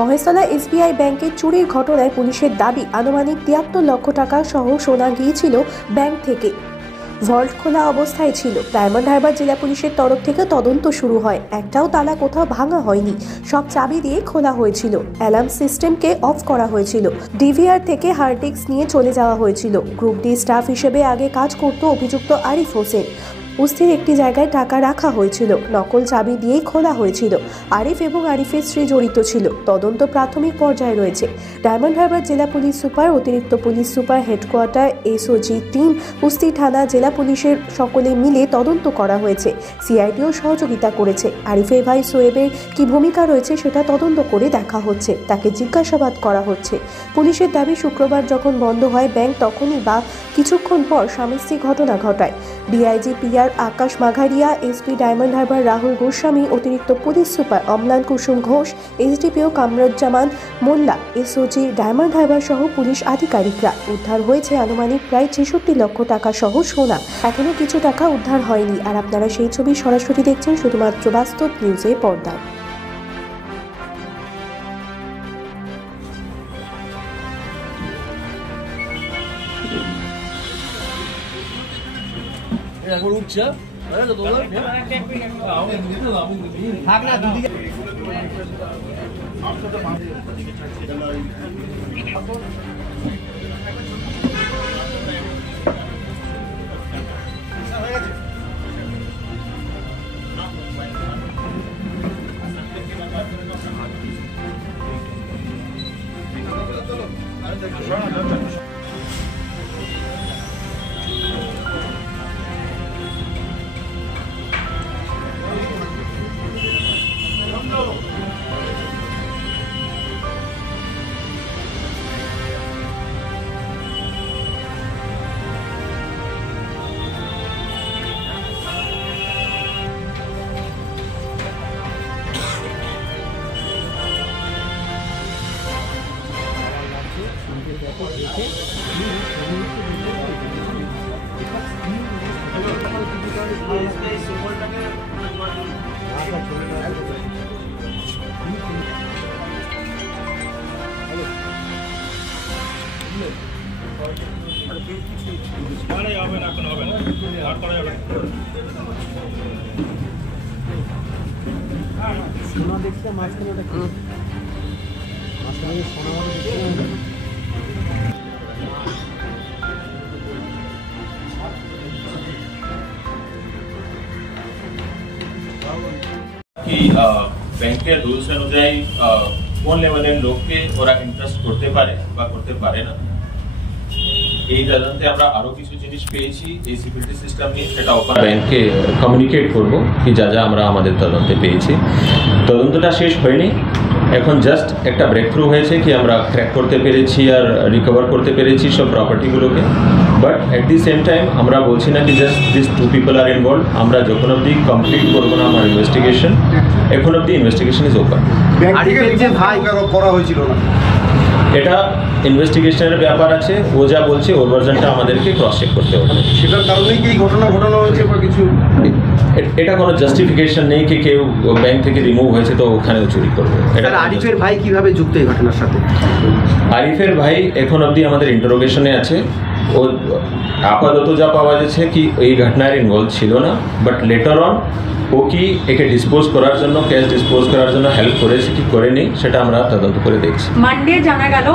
Maheshtala SBI ব্যাংকে চুরির ঘটনায় পুলিশের দাবি আনুমানিক 73 লক্ষ টাকা সহ সোনা গিয়েছিল ব্যাংক থেকে। ভল্ট খোলা অবস্থায় ছিল। ডায়মন্ড হারবার জেলা পুলিশের তরফ থেকে তদন্ত শুরু হয়। একটাও তালা কোথাও ভাঙা হয়নি, সব চাবি দিয়ে খোলা হয়েছিল। অ্যালার্ম সিস্টেমকে অফ করা হয়েছিল। DVR থেকে হার্ড ডিস্ক নিয়ে চলে যাওয়া হয়েছিল। গ্রুপ ডি স্টাফ হিসেবে আগে কাজ করত অভিযুক্ত আরিফ হোসেন। অস্থির একটি জায়গায় টাকা রাখা হয়েছিল, নকল চাবি দিয়েই খোলা হয়েছিল। আরিফ এবং আরিফের স্ত্রী জড়িত ছিল। তদন্ত প্রাথমিক পর্যায়ে রয়েছে। ডায়মন্ড হারবার জেলা পুলিশ সুপার, অতিরিক্ত police super, headquarter, SOG team, কুস্তি থানা, জেলা পুলিশের সকলে মিলে তদন্ত করা হয়েছে। CIDও সহযোগিতা করেছে। আরিফের ভাই সোয়েবের কি ভূমিকা রয়েছে সেটা তদন্ত করে দেখা হচ্ছে। তাকে জিজ্ঞাসাবাদ করা হচ্ছে। পুলিশের দাবি শুক্রবার যখন বন্ধ হয় ব্যাংক, তখনই বা কিছুক্ষণ পর স্বামী স্ত্রী ঘটনা ঘটায়। DIG PR আকাশ মাঘারিয়া, SP ডায়মন্ড হারবার রাহুল গোস্বামী, অতিরিক্ত পুলিশ সুপার অম্লান কুসুম ঘোষ, SDPO কামরুজ্জামান মোল্লা, SOG ডায়মন্ড হারবার সহ পুলিশ আধিকারিকরা। উদ্ধার হয়েছে আনুমানিক প্রায় 66 লক্ষ টাকা সহ সোনা। এখনো কিছু টাকা উদ্ধার হয়নি। আর আপনারা সেই ছবি সরাসরি দেখছেন শুধুমাত্র বাস্তব নিউজের পর্দায়। এখন উঠছে থাক না দুদিকে সোনা দেখতে মাঝখানে ওটা কি মাঝখানে সোনা দেখতে कि ব্যাংকের রুলস অনুযায়ী কোন লেভেলের লোককে ওরা ইন্টারেস্ট করতে পারে বা করতে পারে না। এই তদন্তে আমরা আরো কিছু জিনিস পেয়েছি। এই সিকিউরিটি সিস্টেম নিয়ে সেটা ওপেন ব্যাংকে কমিউনিকেট করব কি যা যা আমরা আমাদের তদন্তে পেয়েছি। তদন্তটা শেষ হয়নি, এখন জাস্ট একটা ব্রেক থ্রু হয়েছে কি আমরা ক্র্যাক করতে পেরেছি আর রিকভার করতে পেরেছি সব প্রপার্টিগুলোকে। But at the same time আমরা বলছি না কি just this 2 people are involve. আমরা যখন অবধি কমপ্লিট করবো না আমার ইনভেস্টিগেশন, এখন অবধি ইনভেস্টিগেশন ইজ ওপেন। এটা ইনভেস্টিগেশনের ব্যাপার আছে, ও যা বলছে ওর ভার্জনটা আমাদেরকে ক্রস চেক করতে হবে। সেটার কারণেই কি এই ঘটনা ঘটানো হয়েছে বা কিছু? এটা কোনো জাস্টিফিকেশন নেই কি কেউ ব্যাংক থেকে রিমুভ হয়েছে তো ওখানেও চুরি করবে। এটা আরিফের ভাই কিভাবে যুক্ত এই ঘটনার সাথে? আরিফের ভাই এখন অবধি আমাদের ইন্টারোগেশনে আছে। ও আপাতত যা পাওয়া যাচ্ছে কি এই ঘটনায় ইনভলভ ছিল না, বাট লেটার অন ও কি একে ডিসপোজ করার জন্য, ক্যাশ ডিসপোজ করার জন্য হেল্প করেছে কি করেনি সেটা আমরা তদন্ত করে দেখছি। মানডে জানা গেল।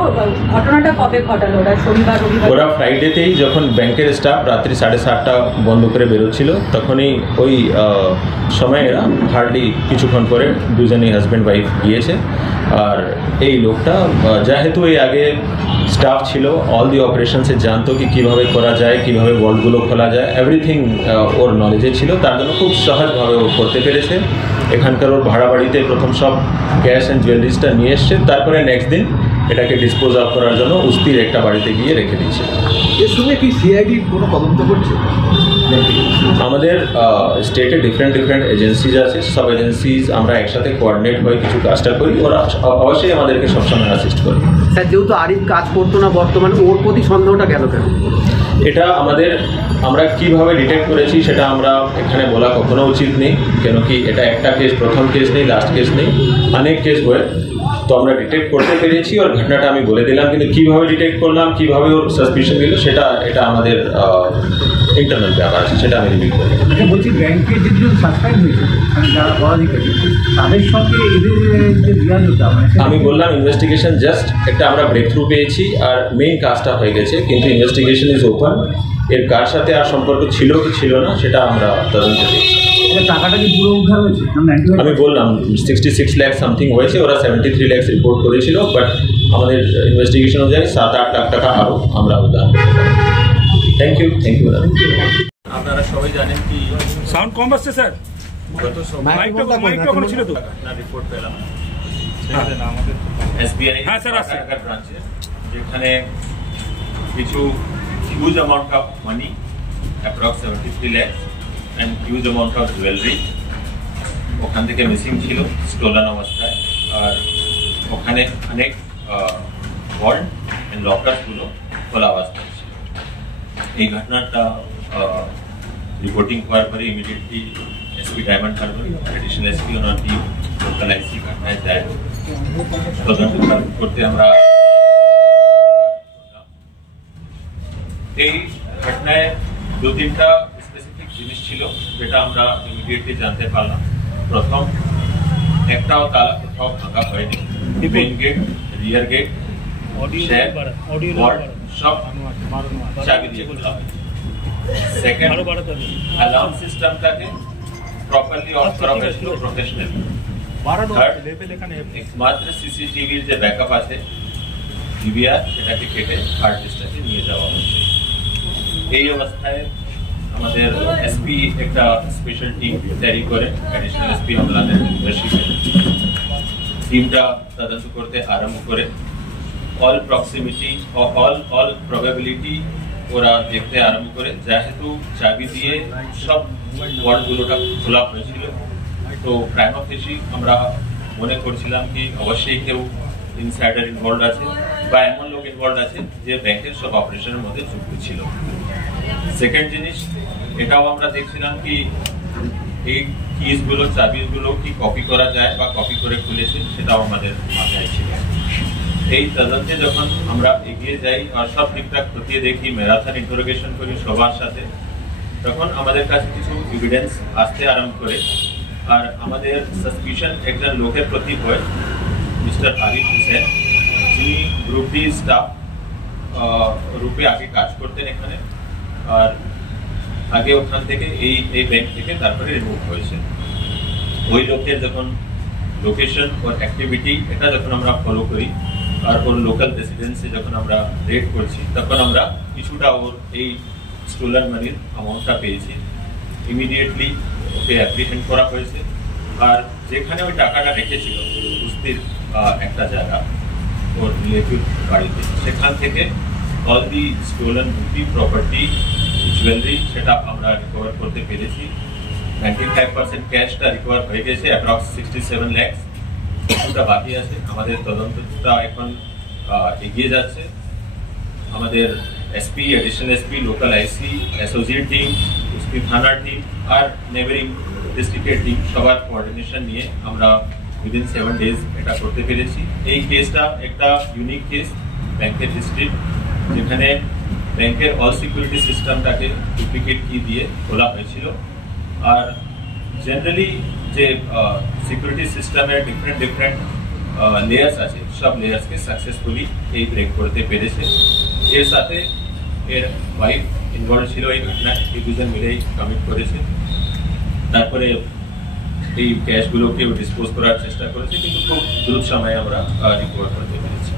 ঘটনাটা কবে ঘটালো? ওরা শনিবার রবিবার? ওরা ফ্রাইডেতেই যখন ব্যাংকের স্টাফ রাত্রি 7:30টা বন্ধ করে বেরোচ্ছিল তখনই ওই সময় এরা হার্ডলি কিছুক্ষণ পরে দুজনেই হাজব্যান্ড ওয়াইফ গিয়েছে। আর এই লোকটা যেহেতু এই আগে স্টাফ ছিল, অল দি অপারেশনসে জানতো কি কীভাবে করা যায়, কীভাবে ওয়ার্ল্ডগুলো খোলা যায়, এভরিথিং ওর নলেজে ছিল। তার জন্য খুব সহজভাবে ও করতে পেরেছে। এখানকার ওর ভাড়া বাড়িতে প্রথম সব ক্যাশ অ্যান্ড জুয়েলারিসটা নিয়ে এসছে, তারপরে নেক্সট দিন এটাকে ডিসপোজ অফ করার জন্য উস্তির একটা বাড়িতে গিয়ে রেখে দিয়েছে। এর সঙ্গে কি CID কোনো তদন্ত করছে? আমাদের স্টেটে ডিফারেন্ট এজেন্সিজ আছে, সব এজেন্সিজ আমরা একসাথে কোঅর্ডিনেট হয়ে কিছু কাজটা করি, ওরা অবশ্যই আমাদেরকে সবসময় অ্যাসিস্ট করে। স্যার যেহেতু আরিফ কাজ করতো না বর্তমানে, ওর প্রতি সন্দেহটা গেল কেন? এটা আমরা কিভাবে ডিটেক্ট করেছি সেটা আমরা এখানে বলা কখনো উচিত নেই, কেন কি এটা একটা কেস, প্রথম কেস নেই, লাস্ট কেস নেই, অনেক কেস হয়ে তো আমরা ডিটেক্ট করতে পেরেছি। ওর ঘটনাটা আমি বলে দিলাম, কিন্তু কীভাবে ডিটেক্ট করলাম, কীভাবে ওর সাসপিশন দিল, এটা আমাদের ইন্টারনাল ব্যাপার আছে, সেটা আমি রিভিল করি। বলছি ব্যাংকের যেগুলো সাসপেন্ড হয়েছে, মানে যারা পদাধিকারী, তাদের সঙ্গে এদের যে রিয়াজটা, আমি বললাম ইনভেস্টিগেশন জাস্ট একটা আমরা ব্রেক থ্রু পেয়েছি, আর মেইন কাজটা হয়ে গেছে, কিন্তু ইনভেস্টিগেশন ইজ ওপেন। এর কার সাথে আর সম্পর্ক ছিল কি ছিল না সেটা আমরা তদন্ত দেখছি। টাকাটা কি পুরো উদ্ধার হয়েছে? আমি বললাম 66 লাখ সামথিং হয়েছে, ওরা 73 লাখ রিপোর্ট করেছিল, বাট আমাদের ইনভেস্টিগেশন অনুযায়ী 7-8 লাখ টাকা আরও আমরা উদ্ধার করতে পারি। Thank you. আপনারা সবাই জানেন কি সাউন্ড কম আসছে স্যার, গত মাইকটা ওখানে ছিল তো, না রিপোর্ট পেলাম SBI হ্যাঁ স্যার আছে ব্রাঞ্চে, যেখানে কিছু huge amount of money, approx 73 lakh and huge amount of jewellery ওখান থেকে মিসিং ছিল স্টোলান অবস্থায়, আর ওখানে অনেক ভল্ট অ্যান্ড লকারসগুলো খোলা অবস্থায় ছিল। এই ঘটনাটা রিপোর্টিং হওয়ার পরে immediately SP diamond Harbour, additional SP ওনার টিম লোকাল IC ঘটনায় যায়, তদন্ত করতে আমরা। এই ঘটনায় 2-3টা স্পেসিফিক জিনিস ছিল যেটা আমরা ইমিডিয়েটলি জানতে পারলাম। প্রথম, একটাও তালা কোথাও ভাঙা হয়নি, মেইন গেট, রিয়ার গেট, সব চাবি দিয়ে খোলা হয়েছে। সেকেন্ড, অ্যালার্ম সিস্টেমটাকে প্রপারলি অফ করা হয়েছিল প্রফেশনাল। একমাত্র সিসিটিভির যে ব্যাকআপ আছে DVR, সেটাকে কেটে হার্ড ডিস্কটাকে নিয়ে যাওয়া হচ্ছে। এই অবস্থায় আমাদের SP একটা স্পেশাল টিম তৈরি করে, অ্যাডিশনাল SP আমলানের লিডারশিপে টিমটা তদন্ত করতে আরম্ভ করে অল প্রক্সিমিটি অল প্রবাবিলিটি ওরা দেখতে আরম্ভ করে। যেহেতু চাবি দিয়ে সব ওয়ার্ডগুলোটা খোলা হয়েছিল, তো প্রাইমা ফেসি আমরা মনে করছিলাম কি অবশ্যই কেউ ইনসাইডার ইনভলভ আছে বা এমন লোক ইনভলভ আছে যে ব্যাংকের সব অপারেশনের মধ্যে যুক্ত ছিল। সেকেন্ড জিনিস, এটাও আমরা দেখছিলাম কি এই কিসগুলো, চাবিগুলো কি কপি করা যায় বা কপি করে খুলেছে, সেটাও আমাদের মাথায় ছিল। এই তদন্তে যখন আমরা এগিয়ে যাই আর সব ঠিকঠাক খতিয়ে দেখি, ম্যারাথন ইন্টারোগেশন করি সবার সাথে, তখন আমাদের কাছে কিছু এভিডেন্স আসতে আরম্ভ করে। আর আমাদের সাসপিশন একজন লোকের প্রতি হয়, মিস্টার আরিফ হোসেন, যিনি গ্রুপ ডি স্টাফ রূপে আগে কাজ করতেন এখানে, আর আগে ওখান থেকে এই ব্যাংক থেকে তারপরে রিমুভ হয়েছে। ওই লোকের যখন লোকেশন ওর অ্যাক্টিভিটি এটা যখন আমরা ফলো করি আর ওর লোকাল রেসিডেন্সে যখন আমরা রেড করছি, তখন আমরা কিছুটা ওর এই স্টোলান মানির অ্যামাউন্টটা পেয়েছি। ইমিডিয়েটলি ওকে অ্যাপ্রিহেন্ড করা হয়েছে, আর যেখানে ওই টাকাটা রেখেছিল কুস্তির একটা জায়গা ওর রিলেটিভ বাড়িতে, সেখান থেকে অল দি স্টোলান বুটি প্রপার্টি জুয়েলারি সেটা আমরা রিকভার করতে পেরেছি। 95% ক্যাশটা রিকভার হয়ে গেছে, অ্যাপ্রক্স 67 লাখ। কিছুটা বাকি আছে, আমাদের তদন্তটা এখন এগিয়ে যাচ্ছে। আমাদের SP, additional SP, local IC, associate team, কুস্তি থানার টিম আর নেবারিং ডিস্ট্রিক্টের টিম সবার কোঅর্ডিনেশন নিয়ে আমরা উইদিন 7 days এটা করতে পেরেছি। এই কেসটা একটা ইউনিক কেস ব্যাংকের হিস্ট্রি, যেখানে ব্যাংকের অল সিকিউরিটি সিস্টেমটাকে ডুপ্লিকেট কি দিয়ে খোলা হয়েছিল। আর জেনারেলি যে সিকিউরিটি সিস্টেমের ডিফারেন্ট লেয়ার্স আছে, সব লেয়ার্সকে সাকসেসফুলি এই ব্রেক করতে পেরেছে। এর সাথে এর ওয়াইফ ইনভলভ ছিল এই ঘটনায়, এই দুজন মিলেই কমিট করেছে। তারপরে এই ক্যাশগুলোকে ডিসপোজ করার চেষ্টা করেছে, কিন্তু খুব দ্রুত সময়ে আমরা রিকভার করতে পেরেছি।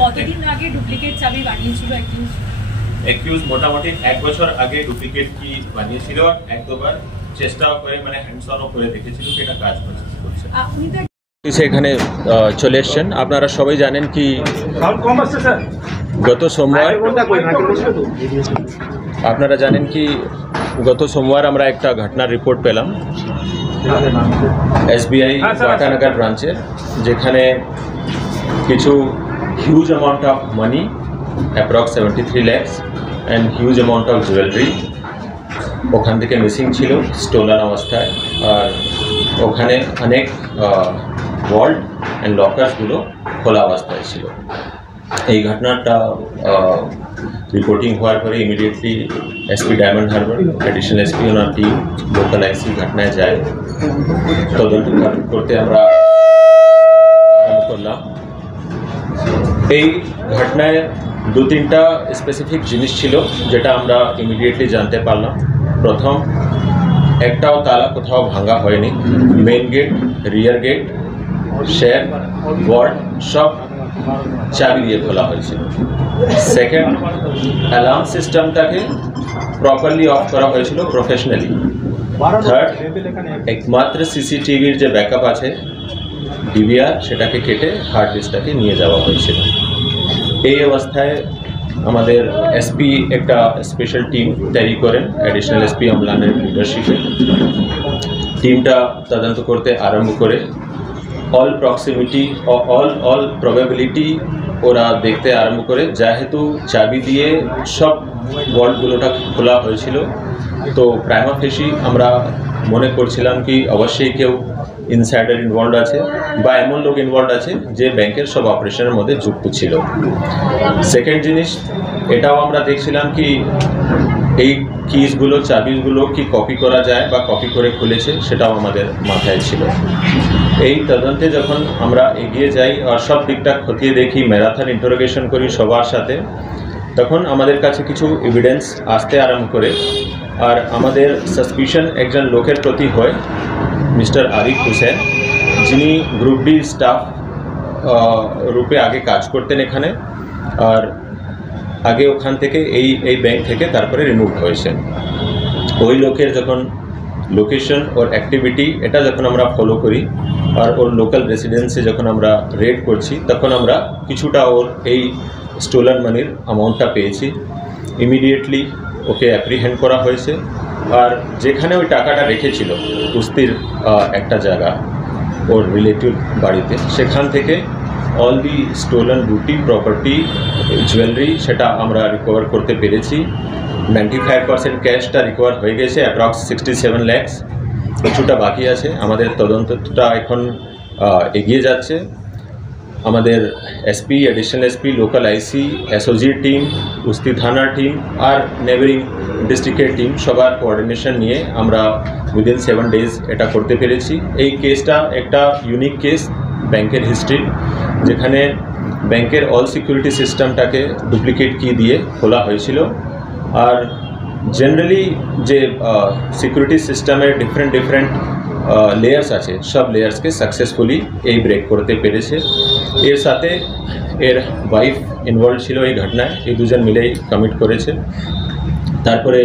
কতদিন আগে ডুপ্লিকেট চাবি বানিয়েছিল অ্যাকিউজ? মোটামুটি 1 বছর আগে ডুপ্লিকেট কি বানিয়েছিল, 1-2 বার চেষ্টাও করে, মানে হ্যান্ডস অনও করে দেখেছিল কি এটা কাজ করছে। এখানে চলে এসছেন। আপনারা সবাই জানেন কি সাউন্ড কম আসছে স্যার, গত সোমবার আপনারা জানেন কি গত সোমবার আমরা একটা ঘটনার রিপোর্ট পেলাম SBI বাটানগর ব্রাঞ্চের, যেখানে কিছু huge amount of money approx 73 lakhs and huge amount of jewellery ওখান থেকে মিসিং ছিল স্টোলান অবস্থায়। আর ওখানে অনেক ভল্ট অ্যান্ড লকার্সগুলো খোলা অবস্থায় ছিল। এই ঘটনাটা রিপোর্টিং হওয়ার পরে immediately SP diamond Harbour, additional SP ওনার টিম লোকাল IC ঘটনায় যায়। তদন্ত করতে আমরা আরম্ভ করলাম। এই ঘটনায় 2-3টা স্পেসিফিক জিনিস ছিল যেটা আমরা ইমিডিয়েটলি জানতে পারলাম। প্রথম, একটাও তালা কোথাও ভাঙা হয়নি। মেইন গেট, রিয়ার গেট, শেড, ওয়ার্ড সব চাবি দিয়ে খোলা হয়েছিল। সেকেন্ড, অ্যালার্ম সিস্টেমটাকে প্রপারলি অফ করা হয়েছিল প্রফেশনালি। থার্ড, একমাত্র CCTVর যে ব্যাকআপ আছে DVR সেটাকে কেটে হার্ড ডিস্কটাকে নিয়ে যাওয়া হয়েছিল। এই অবস্থায় আমাদের SP একটা স্পেশাল টিম তৈরি করেন অ্যাডিশনাল SP অম্লানের লিডারশিপে। টিমটা তদন্ত করতে আরম্ভ করে অল প্রক্সিমিটি অল প্রবাবিলিটি ওরা দেখতে আরম্ভ করে। যেহেতু চাবি দিয়ে সব ওয়ার্ডগুলোটা খোলা হয়েছিল, তো প্রাইমা ফেসি আমরা মনে করছিলাম কি অবশ্যই কেউ ইনসাইডার ইনভলভ আছে বা এমন লোক ইনভলভ আছে যে ব্যাংকের সব অপারেশনের মধ্যে যুক্ত ছিল। সেকেন্ড জিনিস, এটাও আমরা দেখছিলাম কি এই কিজগুলো চাবিগুলো কি কপি করা যায় বা কপি করে খুলেছে, সেটাও আমাদের মাথায় ছিল। এই তদন্তে যখন আমরা এগিয়ে যাই আর সব দিকটা খতিয়ে দেখি, ম্যারাথন ইন্টারোগেশন করি সবার সাথে, তখন আমাদের কাছে কিছু এভিডেন্স আসতে আরম্ভ করে। আর আমাদের সাসপিশন একজন লোকের প্রতি হয়, মিস্টার আরিফ হোসেন, যিনি গ্রুপ ডি স্টাফ রূপে আগে কাজ করতেন এখানে, আর আগে ওখান থেকে এই ব্যাংক থেকে তারপরে রিমুভ হয়েছেন। ওই লোকের যখন লোকেশন ওর অ্যাক্টিভিটি এটা যখন আমরা ফলো করি আর ওর লোকাল রেসিডেন্সে যখন আমরা রেড করছি, তখন আমরা কিছুটা ওর এই স্টোলান মানির অ্যামাউন্টটা পেয়েছি। ইমিডিয়েটলি ওকে অ্যাপ্রিহেন্ড করা হয়েছে। আর যেখানে ওই টাকাটা রেখেছিল কুস্তির একটা জায়গা ওর রিলেটিভ বাড়িতে, সেখান থেকে অল দি স্টোলান বুটি প্রপার্টি জুয়েলারি সেটা আমরা রিকভার করতে পেরেছি। 95% ক্যাশটা রিকভার হয়ে গেছে, অ্যাপ্রক্স 67 lakhs। কিছুটা বাকি আছে। আমাদের তদন্তটা এখন এগিয়ে যাচ্ছে। আমাদের SP, additional SP, local IC, SOG team, কুস্তি থানার টিম আর নেবারিং ডিস্ট্রিক্টের টিম সবার কোঅর্ডিনেশন নিয়ে আমরা উইদিন 7 days এটা করতে পেরেছি। এই কেসটা একটা ইউনিক কেস ব্যাংকের হিস্ট্রি, যেখানে ব্যাংকের অল সিকিউরিটি সিস্টেমটাকে ডুপ্লিকেট কি দিয়ে খোলা হয়েছিল। আর জেনারেলি যে সিকিউরিটি সিস্টেমের ডিফারেন্ট লেয়ার্স আছে, সব লেয়ার্সকে সাকসেসফুলি এই ব্রেক করতে পেরেছে। এর সাথে এর ওয়াইফ ইনভলভ ছিল এই ঘটনায়। এই দুজন মিলেই কমিট করেছে। তারপরে